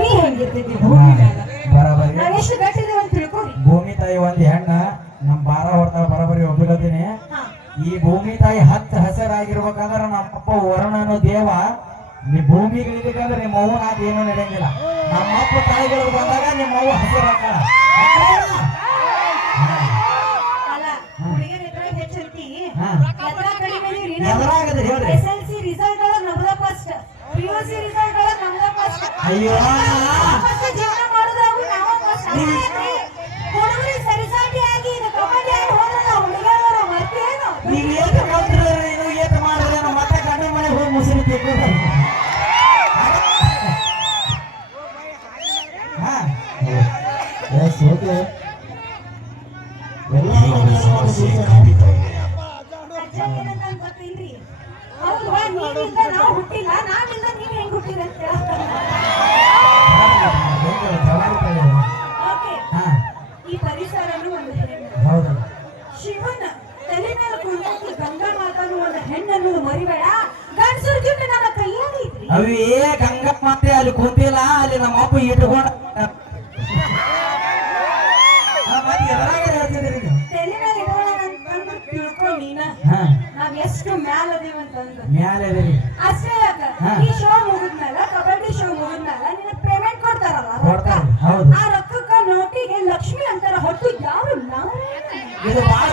ನೀ ಹೆಂಗಿರ್ತಿದ್ದಿ ಭೂಮಿ ಮ್ಯಾಲ ಬರಬರಿ ನಾವ್ ಎಷ್ಟು ಗಟ್ಟಿದೇವ ಅಂತ ತಿಳ್ಕೊರಿ. ಭೂಮಿ ತಾಯಿ ಒಂದ್ ಹೆಣ್ಣ ನಮ್ ಬಾರ ಹೊರ್ತಾಳ ಬರಬರಿ ಒಪ್ಪಿಗತೀನಿ. ಈ ಭೂಮಿ ತಾಯಿ ಹಚ್ಚ ಹಸಿರಾಗಿರ್ಬೇಕಂದ್ರ ನಮ್ಮಪ್ಪ ವರುಣ ಅನ್ನೋ ದೇವ ನೀ ಭೂಮಿಗೆ ಇಳಿಬೇಕಂದ್ರೆ ನಿಮ್ಮ ಅವ್ವನ ಆಟ ಏನೂ ನಡೆಯಂಗಿಲ್ಲ. ನಮ್ಮಪ್ಪ ತಾಯಿಗಳು ಬಂದಾಗ ನಿಮ್ಮ ಅವ್ವ ಹಸಿರಾಗ್ತಾಳ. ಅಲ್ಲ ಹುಡುಗಿಯರ ಇದ್ರಾಗ ಹೆಚ್ಚಂತಿ ಎದುರಾಗದ್ರಿ ಹೇಳ್ರಿ. SLC ರಿಸಲ್ಟ್ ಒಳಗ ನಮ್ದ ಫಸ್ಟ್, PUC ರಿಸಲ್ಟ್ ಒಳಗ ನಮ್ದ ಫಸ್ಟ್. ಅಯ್ಯೋ ಜೀವನ ಮಾಡೋದ್ರಾಗು ನಾವ ಫಸ್ಟ್. ಹುಡುಗರಿಗೆ ಸರಿಸಾಟಿ ಆಗಿ ಇದು ಕಬಡ್ಡಿ ಆಡಿ ಹೋದ್ರಲ್ಲ ಹುಡುಗಿಯರ ಮತ್ತೇನು ನೀವು ಏತ ಮಾಡಿದ್ರೆ ನೀವು ಏತ ಮಾಡಿದ್ರೆ ಮತ್ತೆ ಗಂಡನ ಮನೆಗೆ ಹೋಗಿ ಮುಸುರಿ ತೆಗೆದು ಗೊತ್ತಿಲ್ರಿ. ಹೌದು ನೀವಿಂದ ನಾವು ಹುಟ್ಟಿಲ್ಲ, ನಾವಿಂದ ನೀವ್ ಹೆಂಗ್ ಹುಟ್ಟಿರ ಅಂತ ಈ ಪರಿಸರನು ಒಂದು ಹೆಣ್ಣು. ಶಿವನ ತಲೆ ಮೇಲೆ ಕುಳಿತು ಗಂಗಾ ಮಾತಾನು ಒಂದು ಹೆಣ್ಣನ್ನು ಮರಿಬೇಡ. ಗಂಡಸರ ಜೊತೆ ನನ್ನ ಕೈಯಾಗ ಐತ್ರಿ. ಅವೇ ಗಂಗಾ ಮತ್ತೆ ಅಲ್ಲಿ ಕುಂತಿಲ್ಲ, ಅಲ್ಲಿ ನಮ್ಮ ಅಪ್ಪ ಇಟ್ಕೊಂಡ ತಲೆ ಮೇಲೆ ಇಟ್ಕೊಳ್ಳೋಣ ತಿಳ್ಕೊ ನೀನ. ನಾವ್ ಎಷ್ಟು ಮ್ಯಾಲ ಅದೇವ ಅಂತಂದ ಮ್ಯಾಲೆ ಅಷ್ಟೇ ಯಾಕ ಈ ಶೋ ಮುಗಿದ್ಮೇಲೆ ಕಬಡ್ಡಿ ಶೋ ಮುಗಿದ್ಮೇಲೆ ನಿನ್ನ ಪೇಮೆಂಟ್ ಕೊಡ್ತಾರಲ್ಲ ರೊಕ್ಕ, ಆ ರೊಕ್ಕಕ್ಕ ನೋಟಿಗೆ ಲಕ್ಷ್ಮಿ ಅಂತಾರ ಹೊತ್ತು ಯಾರು ನಾರಾಯಣ. ಇದು ಬಾಳ